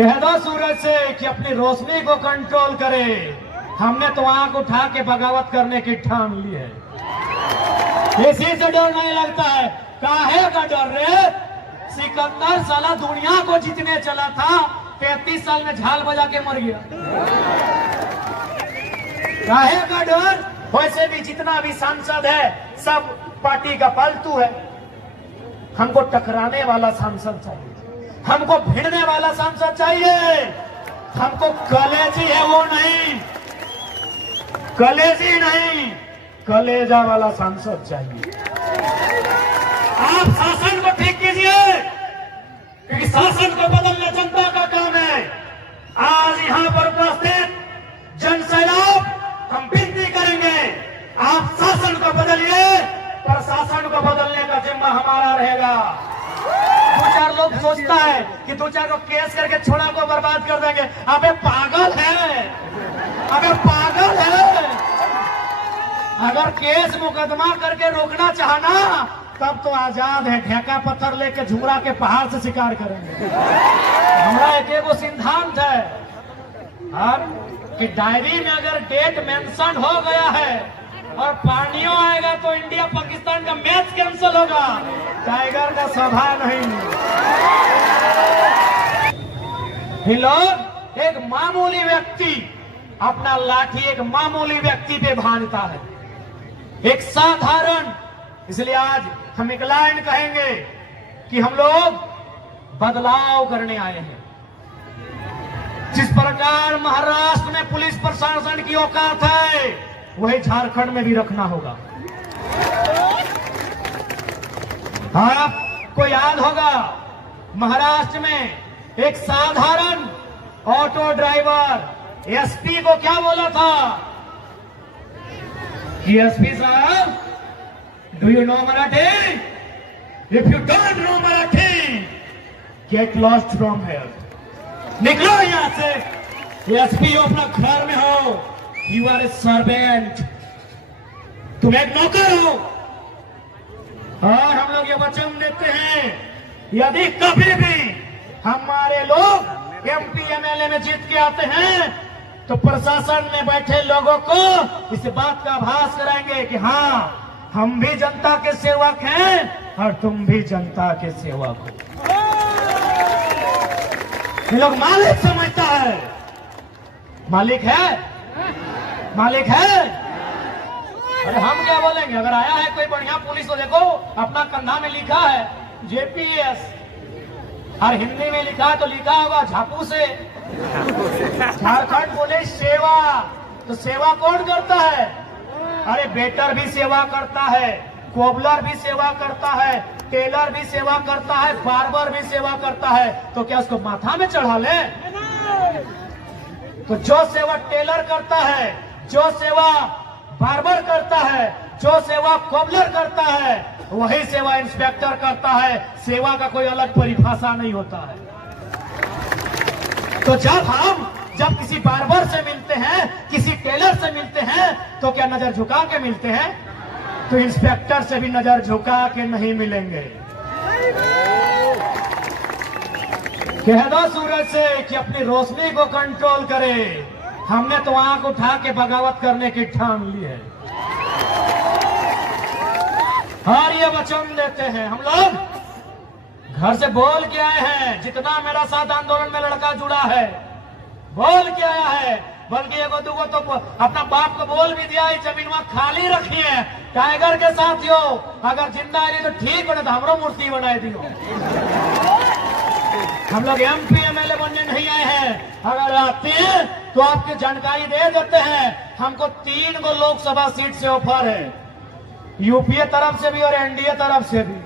कह दो सूरज से कि अपनी रोशनी को कंट्रोल करे। हमने तो आंख उठा के बगावत करने की ठान ली है। इसी से डर नहीं लगता है। काहे का डर रे? सिकंदर साला दुनिया को जीतने चला था, 33 साल में झाल बजा के मर गया। काहे का डर? वैसे भी जितना भी सांसद है सब पार्टी का पालतू है। हमको टकराने वाला सांसद चाहिए, हमको भिड़ने वाला सांसद चाहिए। हमको कलेजी है वो नहीं, कलेजी नहीं, कलेजा वाला सांसद चाहिए। आप शासन को ठीक कीजिए, क्योंकि शासन को बदलना जनता का काम है। आज यहां पर उपस्थित जन सैलाब हम विनती करेंगे, आप शासन को बदलिए, प्रशासन को बदलने का जिम्मा हमारा रहेगा। दो चार लोग सोचता है कि दो चार को केस करके छोड़ा को बर्बाद कर देंगे। अबे पागल है, अबे पागल है। अगर केस मुकदमा करके रोकना चाहना तब तो आजाद है, ढेका पत्थर लेके झुमरा के पहाड़ से शिकार करेंगे। हमारा एक सिद्धांत है और कि डायरी में अगर डेट मेंशन हो गया है और पानियों आएगा तो इंडिया पाकिस्तान का मैच कैंसिल होगा, टाइगर का सभा नहीं। ये लोग एक मामूली व्यक्ति अपना लाठी एक मामूली व्यक्ति पे भांजता है, एक साधारण। इसलिए आज हम एक लाइन कहेंगे कि हम लोग बदलाव करने आए हैं। जिस प्रकार महाराष्ट्र में पुलिस प्रशासन की औकात है, वही झारखंड में भी रखना होगा। आपको याद होगा महाराष्ट्र में एक साधारण ऑटो ड्राइवर एसपी को क्या बोला था कि एसपी साहब, do you know Marathi? If you don't know Marathi, get lost from here. निकलो यहां से। एसपी हो, अपना घर में हो, यू आर ए सर्वेंट, तुम एक नौकर हो। और हम लोग ये वचन देते हैं, यदि कभी भी हमारे लोग एमपी एमएलए में जीत के आते हैं तो प्रशासन में बैठे लोगों को इस बात का आभास कराएंगे कि हाँ, हम भी जनता के सेवक हैं और तुम भी जनता के सेवक हो। ये लोग मालिक समझता है, मालिक है, मालिक है। अरे हम क्या बोलेंगे? अगर आया है कोई बढ़िया पुलिस तो देखो अपना कंधा में लिखा है जेपीएस, और हिंदी में लिखा है तो लिखा होगा झापू से झारखंड पुलिस सेवा। तो सेवा कौन करता है? अरे वेटर भी सेवा करता है, कोबलर भी सेवा करता है, टेलर भी सेवा करता है, बार्बर भी सेवा करता है। तो क्या उसको माथा में चढ़ा ले? तो जो सेवा टेलर करता है, जो सेवा बार्बर करता है, जो सेवा कोबलर करता है, वही सेवा इंस्पेक्टर करता है। सेवा का कोई अलग परिभाषा नहीं होता है। तो जब किसी बार्बर से मिलते हैं, किसी टेलर से मिलते हैं, तो क्या नजर झुका के मिलते हैं? तो इंस्पेक्टर से भी नजर झुका के नहीं मिलेंगे। कह दो सूरज से कि अपनी रोशनी को कंट्रोल करे। हमने तो आंख उठा के बगावत करने की ठान ली है और ये वचन देते हैं। हम लोग घर से बोल के आए हैं, जितना मेरा साथ आंदोलन में लड़का जुड़ा है बोल के आया है, बल्कि एगो दूगो तो अपना बाप को बोल भी दिया, जमीन वहां खाली रखी है टाइगर के साथियों। अगर जिंदा है तो ठीक हो, ना तो हमरो मूर्ति बनाए दियो। हम लोग एमपी एमएलए बनने नहीं आए हैं। अगर आते हैं तो आपकी जानकारी दे देते हैं, हमको 3 गो लोकसभा सीट से ऑफर है, यूपीए तरफ से भी और एनडीए तरफ से भी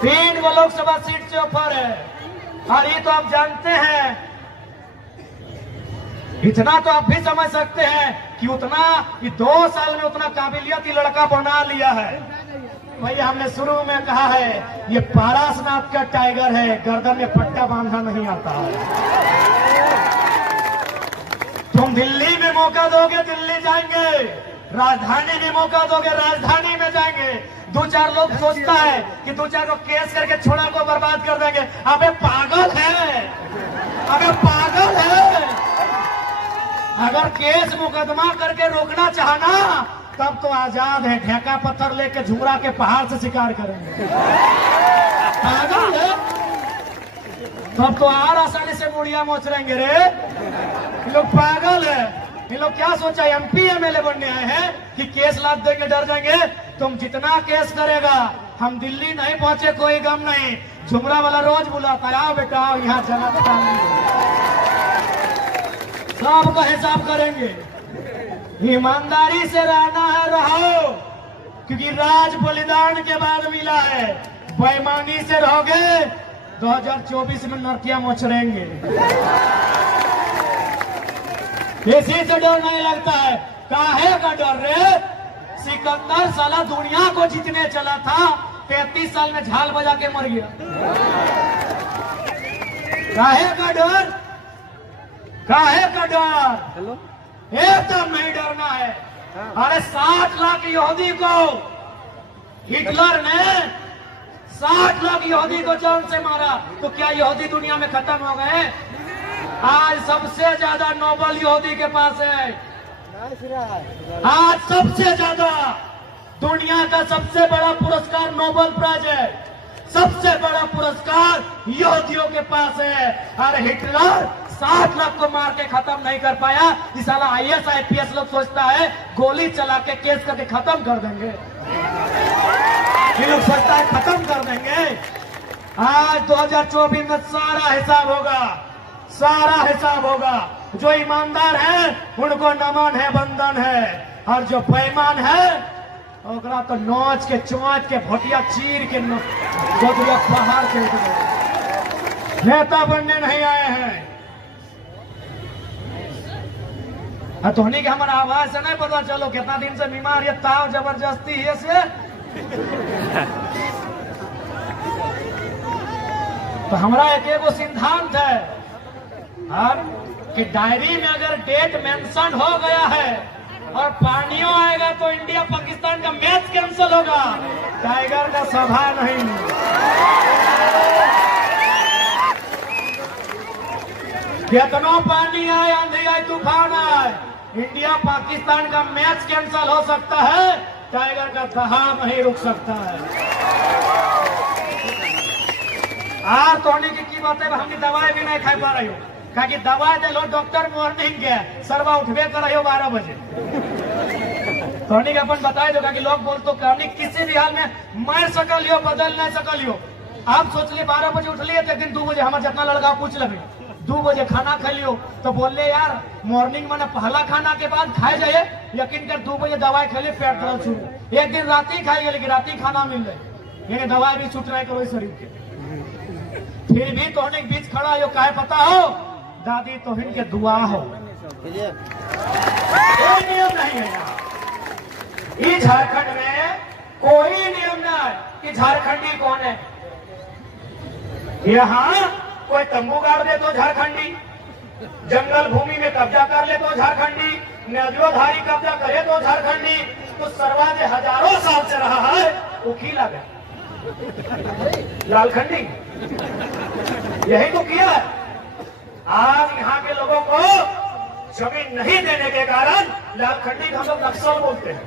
3 गो लोकसभा सीट से ऑफर है। और ये तो आप जानते हैं, इतना तो आप भी समझ सकते हैं कि उतना कि 2 साल में उतना काबिलियत ही लड़का बना लिया है। भैया हमने शुरू में कहा है, ये पारासनाथ का टाइगर है, गर्दन में पट्टा बांधना नहीं आता है। तुम दिल्ली में मौका दोगे, दिल्ली जाएंगे, राजधानी में मौका दोगे, राजधानी में जाएंगे। 2-4 लोग सोचता है कि 2-4 को केस करके छोड़ा को बर्बाद कर देंगे। अबे पागल है, केस मुकदमा करके रोकना चाहना, तब तो आजाद है, ढेका पत्थर लेके झुमरा के पहाड़ से शिकार करेंगे। पागल है, तब तो और आसानी से मुड़िया मोचरेंगे रे। ये लोग पागल है। ये लोग क्या सोचा, एमपी एमएलए बनने आए हैं कि केस लाद देंगे डर जाएंगे। तुम जितना केस करेगा, हम दिल्ली नहीं पहुंचे कोई गम नहीं। झुमरा वाला रोज बुलाता है, आओ बेटा आओ, यहाँ जगह बता, सबका हिसाब करेंगे। ईमानदारी से रहना है रहो, क्योंकि राज बलिदान के बाद मिला है। बेईमानी से रहोगे 2024 में नर्तिया मोचरेंगे। इसी से डर नहीं लगता है। काहे का डर रे? सिकंदर साला दुनिया को जीतने चला था, 33 साल में झाल बजा के मर गया। काहे का डर? काहे का डर? एकदम नहीं डरना है। अरे 60 लाख यहूदी को हिटलर ने 60 लाख यहूदी को जान से मारा, तो क्या यहूदी दुनिया में खत्म हो गए? आज सबसे ज्यादा नोबेल यहूदी के पास है। आज सबसे ज्यादा दुनिया का सबसे बड़ा पुरस्कार नोबेल प्राइज है। सबसे बड़ा पुरस्कार यहूदियों के पास है। और हिटलर 60 लाख को मार के खत्म नहीं कर पाया। इस साला IAS IPS लोग सोचता है गोली चला के केस करके खत्म कर देंगे। ये लोग सोचता है खत्म कर देंगे। आज 2024 में सारा हिसाब होगा, सारा हिसाब होगा। जो ईमानदार है उनको नमन है, बंधन है, और जो बेईमान है ओकरा तो नोच के चोंच के भोटिया चीर के गोदरिया पहाड़ के नेता बनने नहीं आए हैं। तोहनी के हमारा आवाज से नहीं पता चलो कितना दिन से बीमार, ये ताव जबरदस्ती है से। तो हमारा एक सिद्धांत है कि डायरी में अगर डेट मेंशन हो गया है और पानियों आएगा तो इंडिया पाकिस्तान का मैच कैंसिल होगा, टाइगर का सभा नहीं। कितना पानी आए, आंधी आए, तूफान आए, इंडिया पाकिस्तान का मैच कैंसिल हो सकता है, टाइगर का दहाड़ नहीं रुक सकता है। आज तोड़ने की बात है, हमने दवाई भी नहीं खा पा रही हो, कि दवाई दे लो डॉक्टर मॉर्निंग के सरवा उठबे कर रही हो 12 बजे। तोड़ने के अपन बताए दो कि लोग बोल तो कहनी किसी भी हाल में मार सकल हो, बदल नहीं सकल हो। आप सोच लिए 12 बजे उठ लिए, एक दिन 2 बजे हमारे जितना लड़का पूछ लगे 2 बजे खाना खा लियो, तो बोल ले यार मॉर्निंग में पहला खाना के बाद खाए जाए, यकीन कर 2 बजे दवाई खा लिए, पेट दर्द शुरू। एक दिन रात ही खाई, लेकिन रात ही खाना मिल रहे, ये दवाई भी छूट रहे करो शरीर के। फिर भी तोहने के बीच खड़ा हो, काहे पता हो? दादी तोहिन के दुआ हो। कोई नियम नहीं है यहाँ। इस झारखंड में कोई नियम नहीं है कि झारखंडी कौन है। यहाँ कोई तंबू गाड़ दे तो झारखंडी, जंगल भूमि में कब्जा कर ले तो झारखंडी, नदियोधारी कब्जा करे तो झारखंडी। तो सरवाजे हजारों साल से रहा है, वो खिला गया लालखंडी, यही तो किया है। आज यहाँ के लोगों को जमीन नहीं देने के कारण लालखंडी को हम लोग नक्सल बोलते हैं।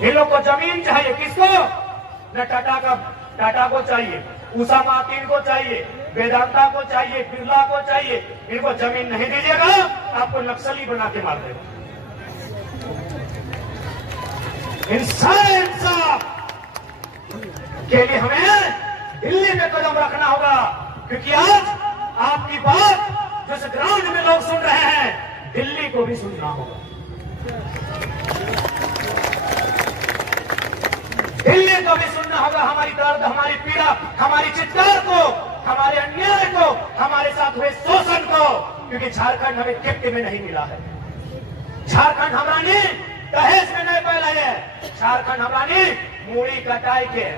इन लोग को जमीन चाहिए, किसको? न टाटा को चाहिए, उषा मार्टिन को चाहिए, वेदांता को चाहिए, बिरला को चाहिए। इनको जमीन नहीं दीजिएगा, आपको नक्सली बना के मार देगा। इंसाफ के लिए हमें दिल्ली में कदम रखना होगा, क्योंकि आज आपकी बात जिस ग्राउंड में लोग सुन रहे हैं, दिल्ली को भी सुनना होगा। दिल्ली को भी सुनना होगा हमारी दर्द, हमारी पीड़ा, हमारी चित्कार को, हमारे अन्याय को, हमारे साथ हुए शोषण को, क्योंकि झारखंड हमें गिफ्ट में नहीं मिला है। झारखंड हमारी दहेज में नहीं पैदा है। झारखंड हमारी मूड़ी कटाई के,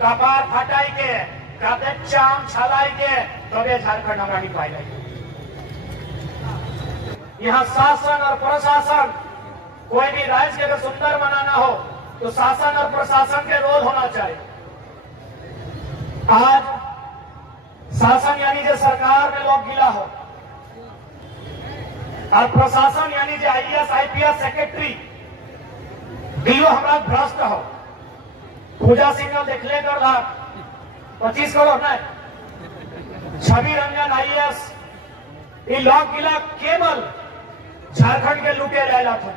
कपार फटाई के, चाम छलाई के, तबे झारखंड हमारी पाई। यहाँ शासन और प्रशासन, कोई भी राज्य के अगर सुंदर बनाना हो तो शासन और प्रशासन के रोल होना चाहिए। आज शासन यानी जो सरकार में लोग गिला हो, और प्रशासन यानी जो IAS IPS सेक्रेटरी डीओ हमारा भ्रष्ट हो पूजा सिंह देखले कर रहा 25 करोड़ ना छवि रंजन IAS ये लॉक गिला केवल झारखंड के लूटे रहेला था।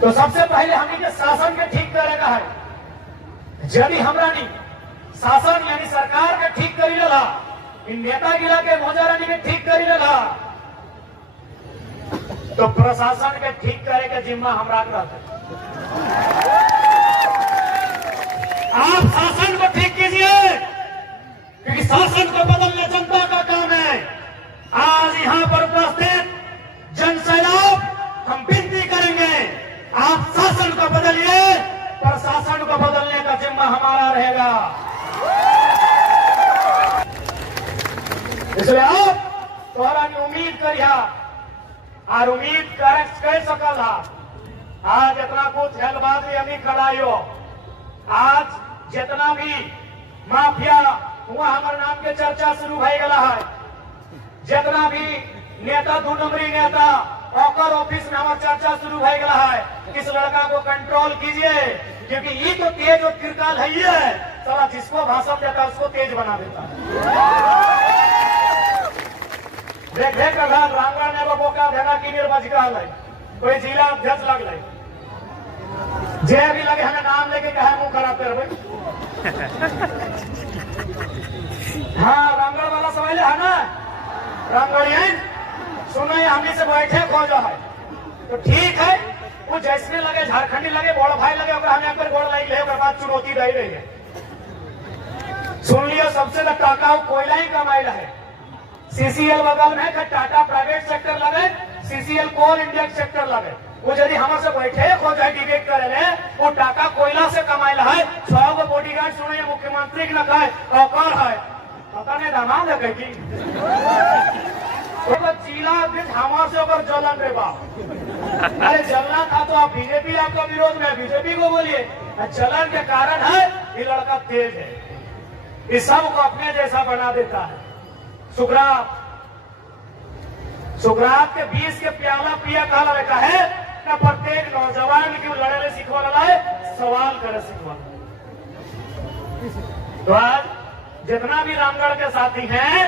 तो सबसे पहले हमी के शासन के ठीक करेगा है यदि हमरा नहीं शासन यानी सरकार के ठीक करी लेला इन नेता गिला के मोजारानी के ठीक करी लेला तो प्रशासन के ठीक करे के जिम्मा हमरा का रहता। आप शासन को ठीक कीजिए क्योंकि शासन को बदलना जनता का काम है। आज यहाँ पर उपस्थित जन सैलाब हम विनती करेंगे आप शासन को बदलिए प्रशासन को बदलने का जिम्मा हमारा रहेगा। इसलिए आप तोहरा की उम्मीद करिया और उम्मीद कर सकल आज इतना कुछ हेलबाजी अभी खड़ाइयो आज जितना भी माफिया हुआ हमारे नाम के चर्चा शुरू हो गया है जितना भी नेता 2 नंबरी नेता ऑकर ऑफिस में हमारा चर्चा शुरू हो गया है इस लड़का को कंट्रोल कीजिए क्योंकि ये तो तेज और किरकाल है ही है साला जिसको भाषण देता उसको तेज बना देता देख देख रामगढ़ में बोका देना की निर्वाचिकाल है कोई जिला अध्यक्ष लग ले जे भी लगे हमें नाम लेके कहे मुंह खराब कर भाई। हाँ रामगढ़ वाला सवाल है ना रामगढ़ सुनो ये हमने से बैठे खोजा है तो ठीक है वो जैसने लगे झारखंडी लगे बड़ भाई लगे हमें एक बार गोड़ लाई ले बाद चुनौती रही रही है। सुन लियो सबसे तो टाका कोयला ही कमाई है CCL बगल में टाटा प्राइवेट सेक्टर लगे CCL कोल इंडिया सेक्टर लगे वो यदि हमारे से बैठे हो जाए डिबेट करे वो टाका कोयला से कमाई है 6 गो बॉडीगार्ड सुनो ये मुख्यमंत्री की न कहे औकार है पता नहीं दामाद है कहीं जिला हमारे से ऊपर जलन रे बाप अरे जलना था तो आप बीजेपी आपका विरोध में बीजेपी को बोलिए जलन के कारण है ये लड़का तेज है इस सब को अपने जैसा बना देता है। सुग्रात के 20 के प्याला पिया कहा लड़का है ना प्रत्येक नौजवान की लड़े सीखवा लगा है सवाल करे सीखवा। तो आज जितना भी रामगढ़ के साथी हैं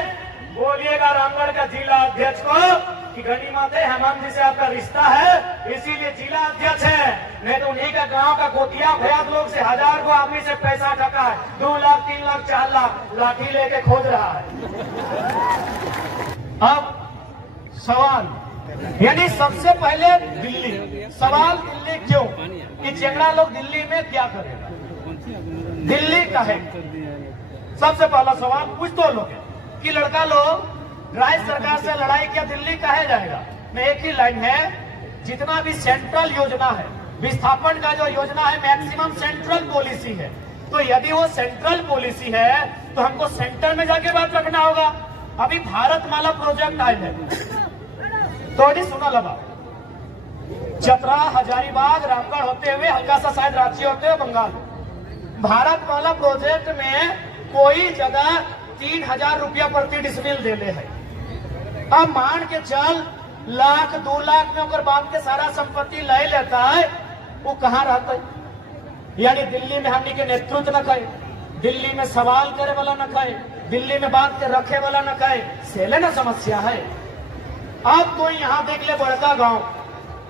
बोलिएगा रामगढ़ का जिला अध्यक्ष को कि गनीमत है हेमंत जी से आपका रिश्ता है इसीलिए जिला अध्यक्ष है नहीं तो उन्हीं का गांव का गोतिया भयात लोग से 1000 को आदमी से पैसा ठका है 2 लाख 3 लाख 4 लाख लाठी लेके खोज रहा है। अब सवाल यानी सबसे पहले दिल्ली सवाल दिल्ली क्यों कि चेंगड़ा लोग दिल्ली में क्या करेगा दिल्ली का है सबसे पहला सवाल पूछ तो लोग कि लड़का लोग राज्य सरकार से लड़ाई क्या दिल्ली कहे जाएगा। मैं एक ही लाइन है जितना भी सेंट्रल योजना है विस्थापन का जो योजना है मैक्सिमम सेंट्रल पॉलिसी है तो यदि वो सेंट्रल पॉलिसी है तो हमको सेंटर में जाके बात रखना होगा। अभी भारतमाला प्रोजेक्ट आए है तो सुना लगा चतरा हजारीबाग रामगढ़ होते हुए हल्का सा शायद रांची होते हुए बंगाल भारतमाला प्रोजेक्ट में कोई जगह 3000 रुपया प्रति डिसमिल देले है। अब मान के चल लाख 2 लाख में ओकर बाप के सारा संपत्ति ले लेता है वो कहाँ रहता है यानी दिल्ली में हमनी के नेतृत्व न कहे दिल्ली में सवाल करे वाला न कहे दिल्ली में बात के रखे वाला न कहे सेले न समस्या है। अब तो यहाँ देख ले बड़का गांव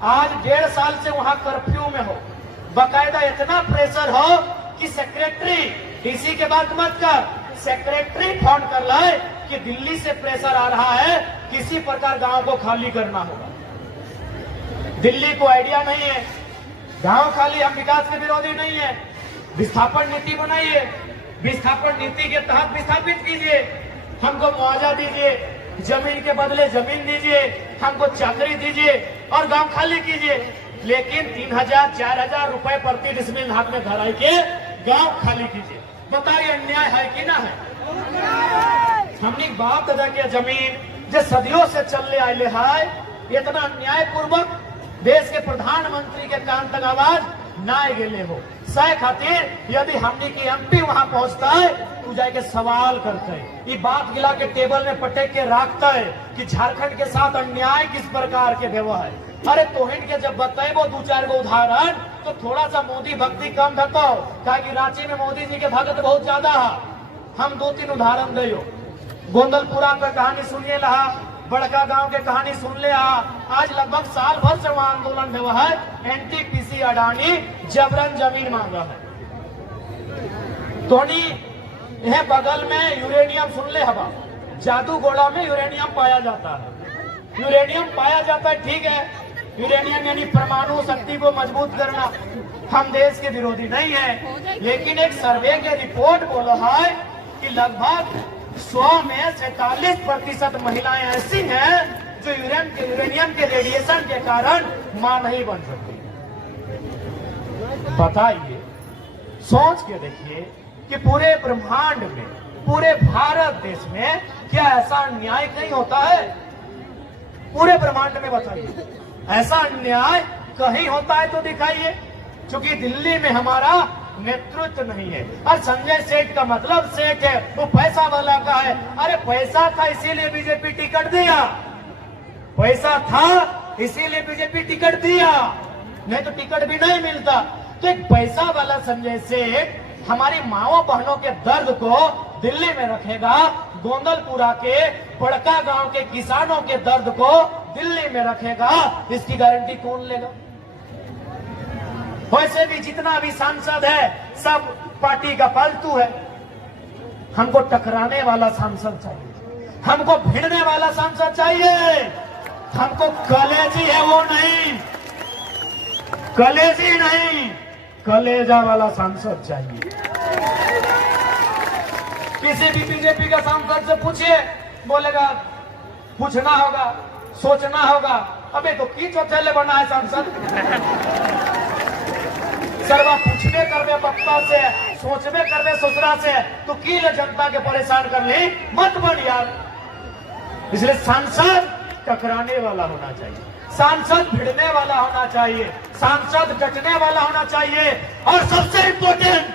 आज 1.5 साल से वहां कर्फ्यू में हो बाकायदा इतना प्रेशर हो कि सेक्रेटरी डीसी के बात मत कर सेक्रेटरी फोन कर लाए कि दिल्ली से प्रेशर आ रहा है किसी प्रकार गांव को खाली करना होगा। दिल्ली को आइडिया नहीं है गांव खाली हम विकास के विरोधी नहीं है विस्थापन नीति बनाइए विस्थापन नीति के तहत विस्थापित कीजिए हमको मुआवजा दीजिए जमीन के बदले जमीन दीजिए हमको चाकरी दीजिए और गांव खाली कीजिए लेकिन 3000-4000 रुपए प्रति डिसमिल हाथ में धराई के गांव खाली कीजिए। बताइए अन्याय है कि ना है। हमने बात अदा किया जमीन जो सदियों से चलने आए है इतना अन्याय पूर्वक देश के प्रधानमंत्री के कान तक आवाज ना गेले हो सह खातिर यदि हमने की एमपी वहां पहुंचता है तू जाके सवाल करते है, ये बात गिला के टेबल में पटक के रखता है कि झारखंड के साथ अन्याय किस प्रकार के व्यवहार है। अरे तोहिन के जब बताएबो दो चार गो उदाहरण तो थोड़ा सा मोदी भक्ति कम बताओ, ताकि रांची में मोदी जी के भक्त बहुत ज्यादा है। हम 2-3 उदाहरण दो। गोंदलपुरा का कहानी सुनिए लहा, बड़का गांव के कहानी सुन ले। आज लगभग साल भर से वहां आंदोलन हुआ है। एनटीपीसी अडानी जबरन जमीन मांगा है। तोनी यह बगल में यूरेनियम सुन ले हवा, जादूगोड़ा में यूरेनियम पाया जाता है। यूरेनियम पाया जाता है, ठीक है, यूरेनियम यानी परमाणु शक्ति को मजबूत करना। हम देश के विरोधी नहीं है, लेकिन एक सर्वे के रिपोर्ट बोला है कि लगभग 100 में 47% महिलाएं ऐसी हैं जो यूरेनियम के रेडिएशन के कारण मां नहीं बन सकती। बताइए, सोच के देखिए कि पूरे ब्रह्मांड में, पूरे भारत देश में क्या ऐसा अन्याय कहीं होता है? पूरे ब्रह्मांड में बताइए, ऐसा अन्याय कहीं होता है तो दिखाइए। क्योंकि दिल्ली में हमारा नेतृत्व नहीं है। और संजय सेठ का मतलब सेठ है, वो पैसा वाला का है। अरे पैसा था इसीलिए बीजेपी टिकट दिया, पैसा था इसीलिए बीजेपी टिकट दिया, नहीं तो टिकट भी नहीं मिलता। तो एक पैसा वाला संजय सेठ हमारी माओ बहनों के दर्द को दिल्ली में रखेगा, गोंदलपुरा के बड़का गांव के किसानों के दर्द को दिल्ली में रखेगा, इसकी गारंटी कौन लेगा? वैसे भी जितना भी सांसद है सब पार्टी का फालतू है। हमको टकराने वाला सांसद चाहिए, हमको भिड़ने वाला सांसद चाहिए। हमको कलेजी है वो नहीं, कलेजी नहीं, कलेजा वाला सांसद चाहिए। किसी भी बीजेपी का सांसद से पूछिए, बोलेगा पूछना होगा, सोचना होगा। अबे तो की चौथेले बना है सांसद? सर्वा पूछबे करबे बप्पा से, सोचबे करबे ससुरा से, तो की ले जनता के परेशान कर ली, मत बन यार। इसलिए सांसद टकराने वाला होना चाहिए, सांसद भिड़ने वाला होना चाहिए, सांसद डटने वाला होना चाहिए, और सबसे इंपोर्टेंट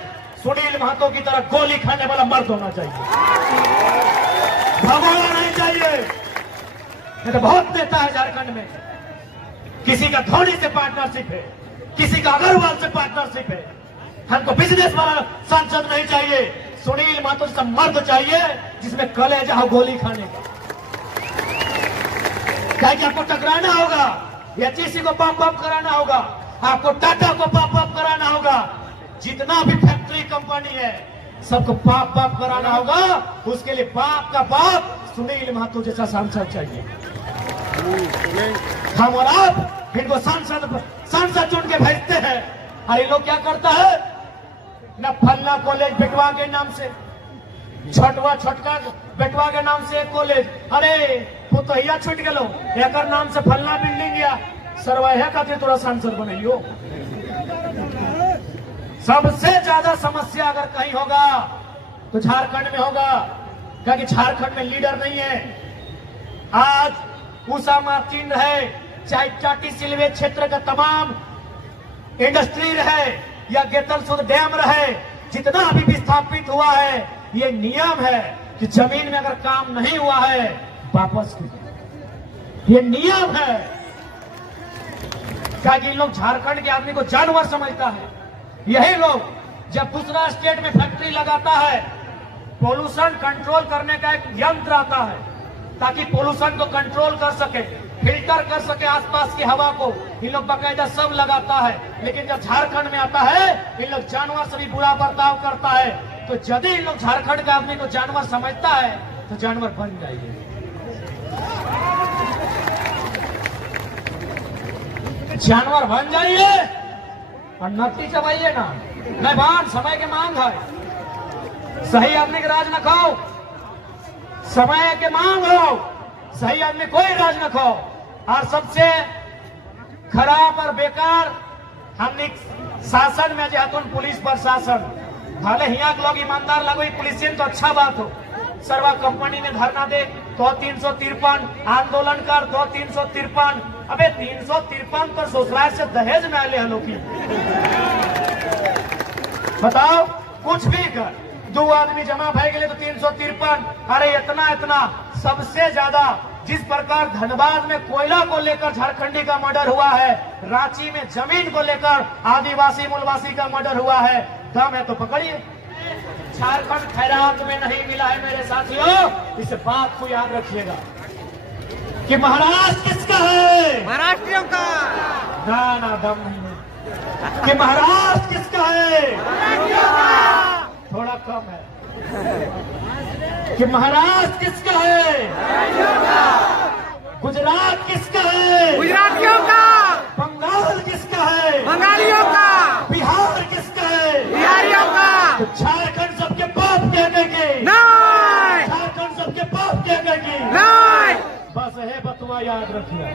सुनील महतो की तरह गोली खाने वाला मर्द होना चाहिए, भगवान नहीं चाहिए। ये तो बहुत नेता है झारखंड में, किसी का धोनी से पार्टनरशिप है, किसी का अग्रवाल से पार्टनरशिप है। हमको बिजनेस वाला सांसद नहीं चाहिए, सुनील महतो जैसा मर्द चाहिए जिसमें कलेजा हो गोली खाने का। क्या कि आपको टकराना होगा, एचईसी को पाप पाप कराना होगा, आपको टाटा को पाप पाप कराना होगा, जितना भी फैक्ट्री कंपनी है सबको पाप पाप कराना होगा। उसके लिए पाप का पाप सुनील महतो जैसा सांसद चाहिए। हम और आप इनको सांसद चुन के भेजते हैं, और ये लोग क्या करता है न फलना कॉलेज बेटवा के नाम से, छोटका बेटवा के नाम से एक कॉलेज, अरे पुतहिया छूट गलो एक नाम से फलना बिल्डिंग या सरवाहा खातिर तोरा सांसद बनइयो। सबसे ज्यादा समस्या अगर कहीं होगा तो झारखंड में होगा, क्योंकि झारखंड में लीडर नहीं है। आज उषा मार्टिन रहे, चाहे चाटी सिलवे क्षेत्र का तमाम इंडस्ट्री रहे या गेतलसूद डैम रहे, जितना अभी विस्थापित हुआ है, ये नियम है कि जमीन में अगर काम नहीं हुआ है वापस कीजिए, ये नियम है। क्या इन लोग झारखंड के आदमी को जानवर समझता है। यही लोग जब दूसरा स्टेट में फैक्ट्री लगाता है, पोल्यूशन कंट्रोल करने का एक यंत्र आता है ताकि पोल्यूशन को कंट्रोल कर सके, फिल्टर कर सके आसपास की हवा को, इन लोग बाकायदा सब लगाता है। लेकिन जब झारखंड में आता है, इन लोग जानवर से भी बुरा बर्ताव करता है। तो यदि इन लोग झारखंड के आदमी को जानवर समझता है तो जानवर बन जाइए। जानवर बन जाइए और नट्टी चबाइए ना। मैं बात समय के मांग है, सही आदमी के राज न खाओ, समय के मांग हो, सही आदमी कोई राज न खाओ। और सबसे खराब और बेकार हमने शासन में जो पुलिस प्रशासन, भले यहाँ के लोग ईमानदार लगो, पुलिस तो अच्छा बात हो, सर्वा कंपनी में धरना दे तो 353, आंदोलन कर तो 353, अबे 353 तो ससुराल से दहेज में आले हलो की। बताओ कुछ भी कर, 2 आदमी जमा भय गए तो 353। अरे इतना इतना सबसे ज्यादा जिस प्रकार धनबाद में कोयला को लेकर झारखंडी का मर्डर हुआ है, रांची में जमीन को लेकर आदिवासी मूलवासी का मर्डर हुआ है, दम है तो पकड़िए। झारखंड खैरात में नहीं मिला है मेरे साथियों। इस बात को याद रखिएगा कि महाराष्ट्र किसका है? महाराष्ट्रियों का। ना दम नहीं है। कि महाराष्ट्र किसका है? थोड़ा कम है। कि महाराष्ट्र किसका है? गुजरात किसका है? गुजरातियों का। बंगाल किसका है? बंगालियों का। बिहार किसका है? बिहारियों का। तो झारखंड सबके बाप कहने की नहीं। झारखंड सबके बाप कहने की नहीं। बस है, बतुआ याद रखिए।